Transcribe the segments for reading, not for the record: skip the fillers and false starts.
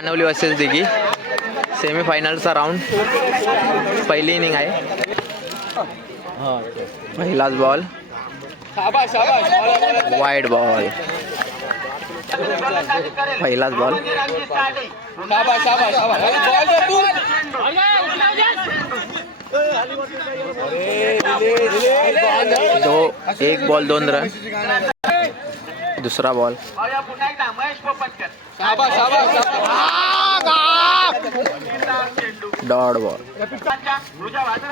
मानवली versus Dighi सेमीफायनलचा round. पहिली inning आहे. पहिलाच बॉल वाईड बॉल. पहिलाच बॉल एक बॉल 2 रन. दुसरा बॉल डॉट बॉल.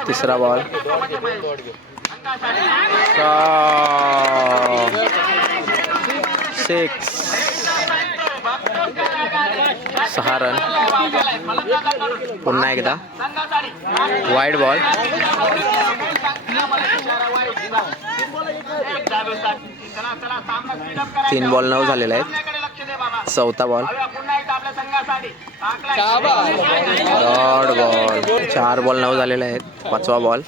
तिसरा बॉल 6 रन. पुन्हा एकदा वाईड बॉल. तीन बॉल 9 झालेले आहेत. चौथा बॉल डॉट बॉल. 4 बॉल 9 झालेले आहेत. पाचवा बॉल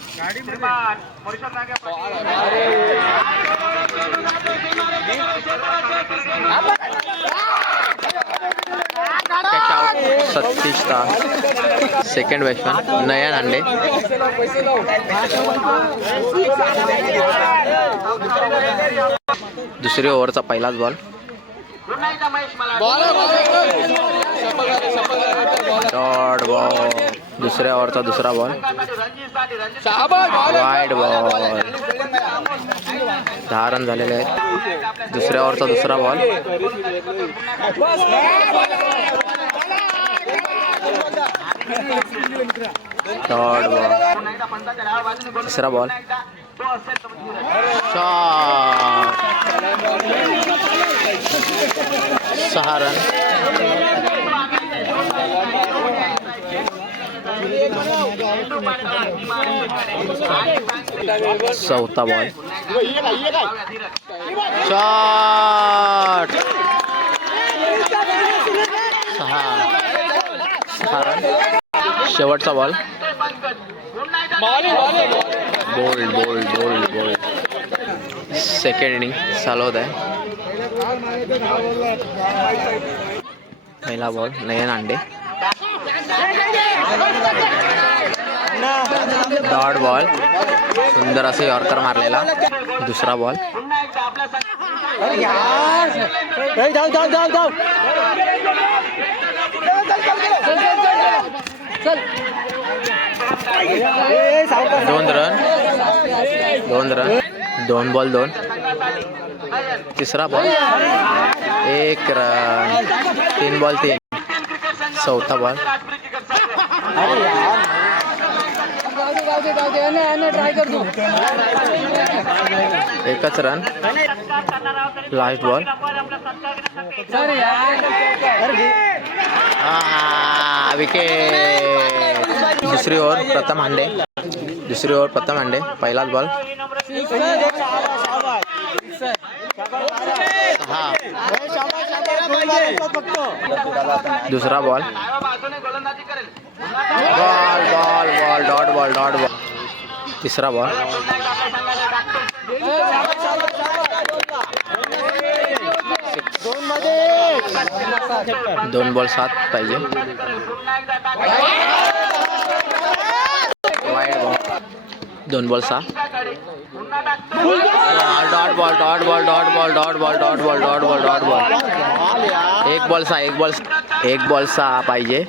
सतीश ता. सेकंड बॅट्समॅन नयन हांडे. दुसरी ओव्हरचा पहिलाच बॉल डॉट बॉल. दुसऱ्या ओव्हरचा दुसरा बॉल वाईड बॉल. 10 रन झालेले आहेत. दुसऱ्या ओव्हरचा दुसरा बॉल डॉट बॉल. तिसरा बॉल शॉट. 6 रन. चौथा बॉल शॉट. 6 रन. शेवटचा ball bowled bowled bowled bowled. Second inning चालू होत आहे. पहिला ball Nayan Hande dot ball. सुंदर असे यॉर्कर मारलेला. दुसरा बॉल दोन रन. 2 बॉल 2. तिसरा बॉल 1 रन. 3 बॉल 3. चौथा बॉल एकच रन. Last ball wicket. दुसरी ओव्हर प्रथम हांडे. पहिलाच बॉल दुसरा ball ball ball ball dot ball dot ball. तिसरा बॉल 2 बॉल 7 पाहिजे. Wide ball 2 ball 6. Dot ball dot ball dot ball dot ball dot ball dot ball dot ball. 1 ball 6 पाहिजे.